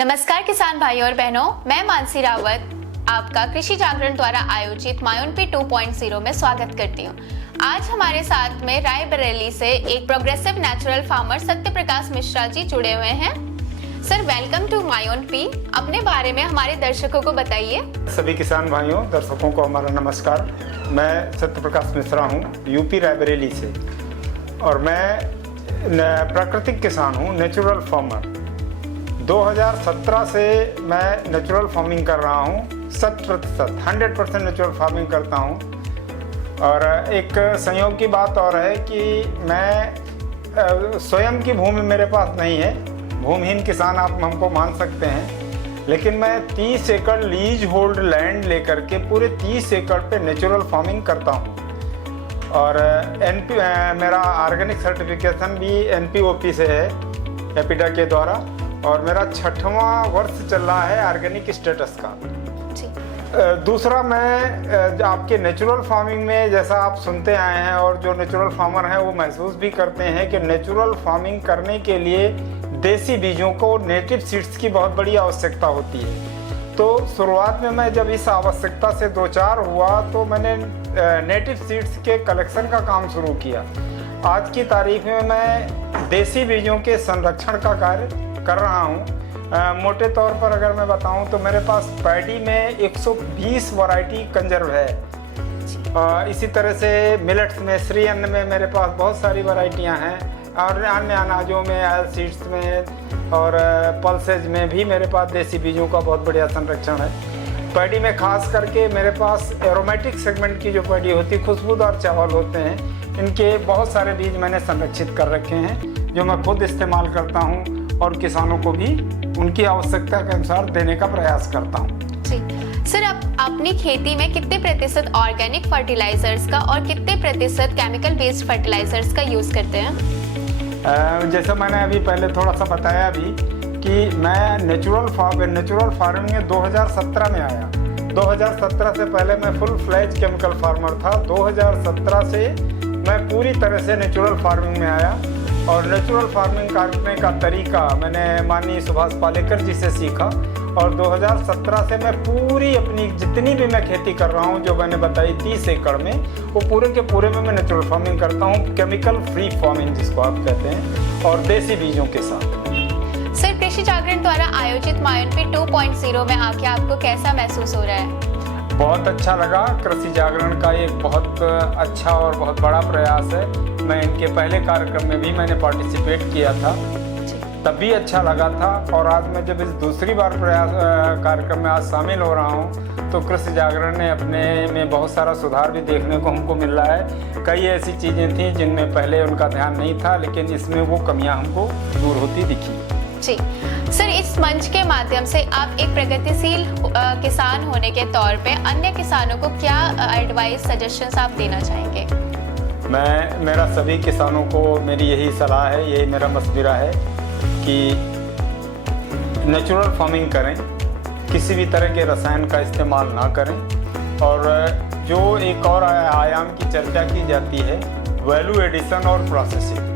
नमस्कार किसान भाइयों और बहनों, मैं मानसी रावत आपका कृषि जागरण द्वारा आयोजित मायोनपी 2.0 में स्वागत करती हूँ। आज हमारे साथ में रायबरेली से एक progressive natural farmer Satya Prakash Mishra ji जुड़े हुए हैं। सर, वेलकम टू मायोनपी। अपने बारे में हमारे दर्शकों को बताइए। सभी किसान भाइयों दर्शकों को हमारा नमस्कार। मैं सत्य प्रकाश मिश्रा हूँ, यूपी रायबरेली से, और मैं प्राकृतिक किसान हूँ, नेचुरल फार्मर। 2017 से मैं नेचुरल फार्मिंग कर रहा हूँ, 100% नेचुरल फार्मिंग करता हूँ। और एक संयोग की बात और है कि मैं स्वयं की भूमि मेरे पास नहीं है, भूमिहीन किसान आप हमको मान सकते हैं, लेकिन मैं 30 एकड़ लीज होल्ड लैंड लेकर के पूरे 30 एकड़ पे नेचुरल फार्मिंग करता हूँ। और मेरा ऑर्गेनिक सर्टिफिकेशन भी NPOP से है, एपिडा के द्वारा, और मेरा 6वां वर्ष चल रहा है ऑर्गेनिक स्टेटस का। दूसरा, मैं आपके नेचुरल फार्मिंग में जैसा आप सुनते आए हैं और जो नेचुरल फार्मर हैं वो महसूस भी करते हैं कि नेचुरल फार्मिंग करने के लिए देसी बीजों को, नेटिव सीड्स की बहुत बड़ी आवश्यकता होती है। तो शुरुआत में मैं जब इस आवश्यकता से दो चार हुआ तो मैंने नेटिव सीड्स के कलेक्शन का काम शुरू किया। आज की तारीख में मैं देसी बीजों के संरक्षण का कार्य कर रहा हूँ। मोटे तौर पर अगर मैं बताऊँ तो मेरे पास पैडी में 120 वैरायटी कंजर्व है। इसी तरह से मिलेट्स में, श्री अन्न में मेरे पास बहुत सारी वैरायटियाँ हैं, और अन्य अनाजों में, ऑयल सीड्स में और पल्सेज में भी मेरे पास देसी बीजों का बहुत बढ़िया संरक्षण है। पैडी में खास करके मेरे पास एरोमेटिक सेगमेंट की जो पैडी होती है, खुशबूदार चावल होते हैं, इनके बहुत सारे बीज मैंने संरक्षित कर रखे हैं जो मैं खुद इस्तेमाल करता हूँ और किसानों को भी उनकी आवश्यकता के अनुसार देने का प्रयास करता हूँ। जी सर, आप अपनी खेती में कितने प्रतिशत ऑर्गेनिक फर्टिलाइजर्स का और कितने प्रतिशत केमिकल बेस्ड फर्टिलाइजर्स का यूज़ करते हैं? जैसा मैंने अभी पहले थोड़ा सा बताया भी कि मैं नेचुरल फार्मिंग में 2017 में आया। 2017 से पहले मैं फुल फ्लैज केमिकल फार्मर था। 2017 से मैं पूरी तरह से नेचुरल फार्मिंग में आया, और नेचुरल फार्मिंग करने का तरीका मैंने माननीय सुभाष पालेकर जी से सीखा। और 2017 से मैं पूरी अपनी जितनी भी मैं खेती कर रहा हूँ, जो मैंने बताई 30 एकड़ में, वो पूरे के पूरे में मैं नेचुरल फार्मिंग करता हूँ, केमिकल फ्री फार्मिंग जिसको आप कहते हैं, और देसी बीजों के साथ। सर, कृषि जागरण द्वारा आयोजित मायोनपी 2.0 में आके आपको कैसा महसूस हो रहा है? बहुत अच्छा लगा। कृषि जागरण का एक बहुत अच्छा और बहुत बड़ा प्रयास है। मैं इनके पहले कार्यक्रम में भी मैंने पार्टिसिपेट किया था, तब भी अच्छा लगा था। और आज मैं जब इस दूसरी बार कार्यक्रम में आज शामिल हो रहा हूँ तो कृषि जागरण ने अपने में बहुत सारा सुधार भी देखने को हमको मिल रहा है। कई ऐसी चीज़ें थी जिनमें पहले उनका ध्यान नहीं था, लेकिन इसमें वो कमियां हमको दूर होती दिखी। जी सर, इस मंच के माध्यम से आप एक प्रगतिशील किसान होने के तौर पे अन्य किसानों को क्या एडवाइस, सजेशंस आप देना चाहेंगे? मेरा सभी किसानों को मेरी यही सलाह है, यही मेरा मशवरा है कि नेचुरल फार्मिंग करें, किसी भी तरह के रसायन का इस्तेमाल ना करें। और जो एक और आयाम की चर्चा की जाती है, वैल्यू एडिशन और प्रोसेसिंग,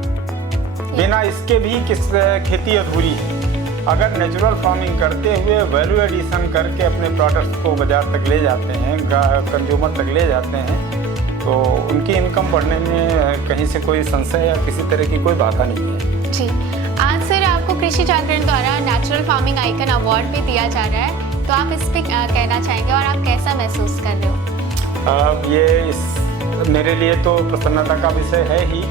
बिना इसके भी खेती अधूरी है। अगर नेचुरल फार्मिंग करते हुए वैल्यू एडिशन करके अपने प्रोडक्ट्स को बाजार तक ले जाते हैं, कंज्यूमर तक ले जाते हैं, तो उनकी इनकम बढ़ने में कहीं से कोई संशय या किसी तरह की कोई बाधा नहीं है। जी, आज सर आपको कृषि जागरण द्वारा नेचुरल फार्मिंग आइकन अवार्ड भी दिया जा रहा है, तो आप इस पर कहना चाहेंगे और आप कैसा महसूस कर रहे हो? ये मेरे लिए तो प्रसन्नता का विषय है ही,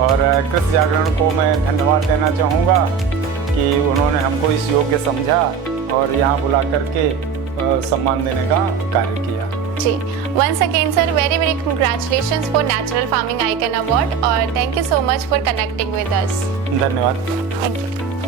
और कृषि जागरण को मैं धन्यवाद देना चाहूँगा कि उन्होंने हमको इस योग्य समझा और यहाँ बुला करके सम्मान देने का कार्य किया। जी, once again sir, very congratulations for Natural Farming Icon Award, और thank you so much for connecting with us. धन्यवाद। Thank you.